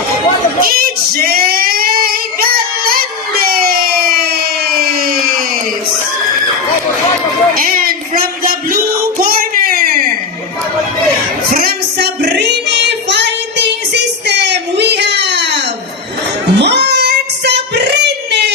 EJ Galendez. And from the blue corner, from Sabrini Fighting System, we have Mark Sabrini.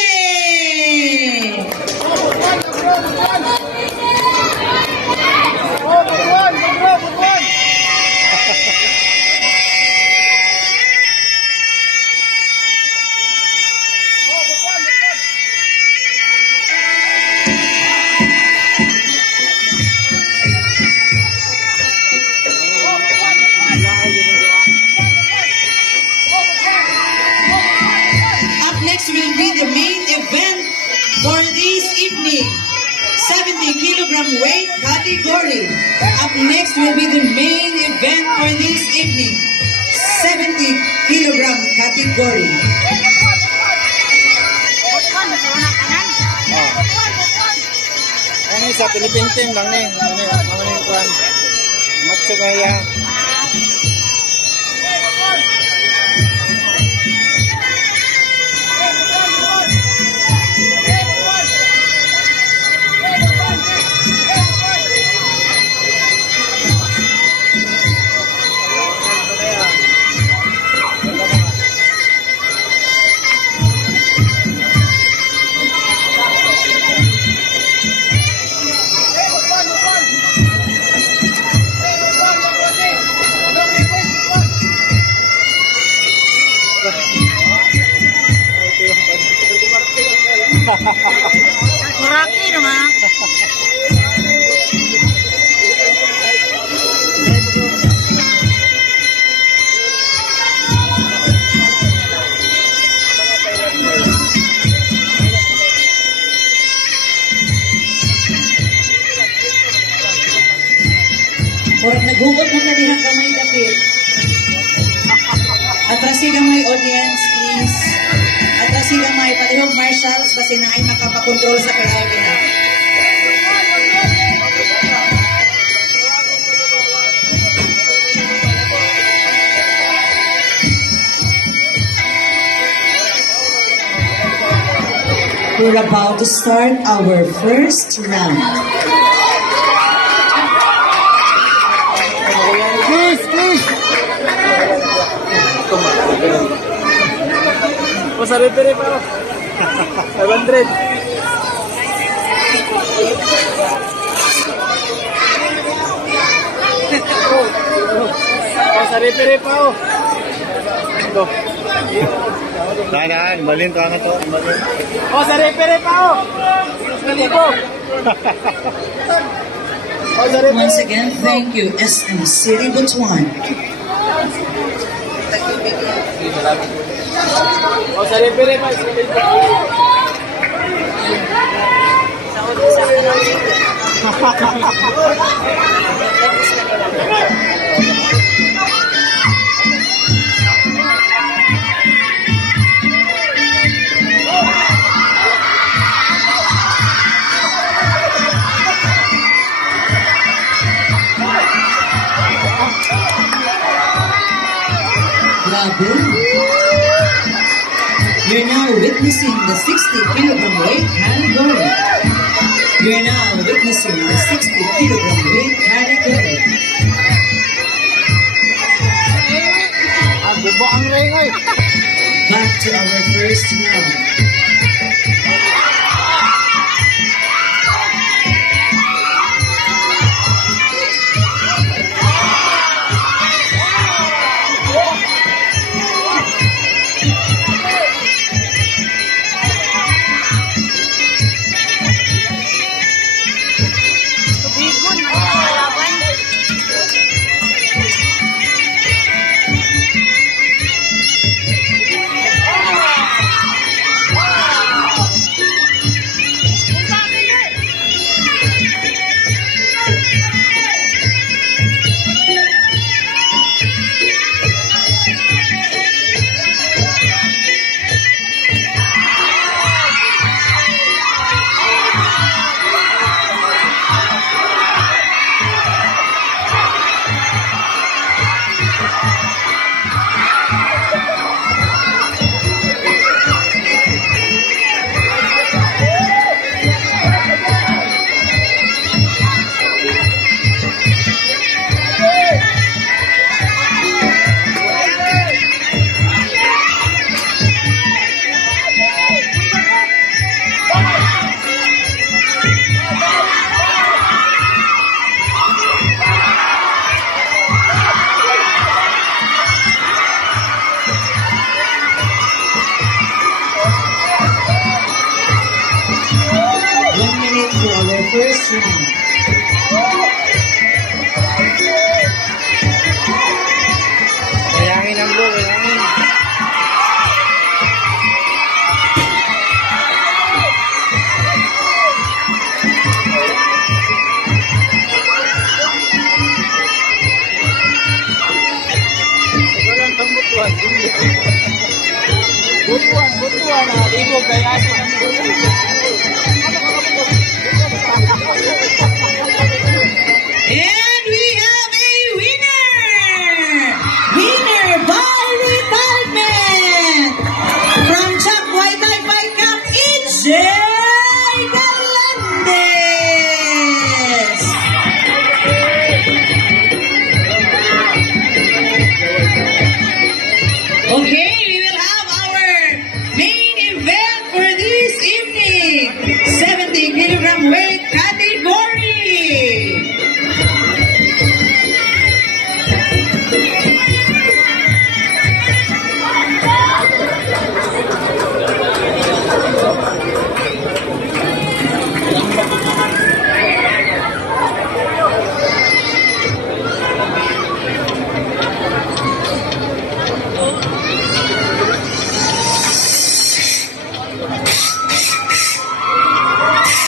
Up next will be the main event for this evening. 70 kilogram weight category. Up next will be the main event for this evening. 70 kilogram category. Ano sa Pilipintim lang ni. Ano ni kuan. Matso kaya. Kuraki naman. Murag naghugot mo na diha kamay dapit. Atrasi gamay audience, please. Atrasi gamay patihog marshals kasi na ay makapakontrol sa crowd niya. We're about to start our first round. O sa referee pa. 500. O sa referee pa. Ito. Dahan, balin to ang ito. O sa referee pa. Once again, thank you, SM City Butuan. O sa referee pa. Grabe. You're now witnessing the 60 kilogram weight category. You're now witnessing the 60 kilogram weight category. Ang bubo ang lengoy. Back to our first round. Bigon, laban. Wow! swimming. Kayangin ang blue, kayangin. Walang pangbutuan. Butuan, butuan na. Ibog kayo.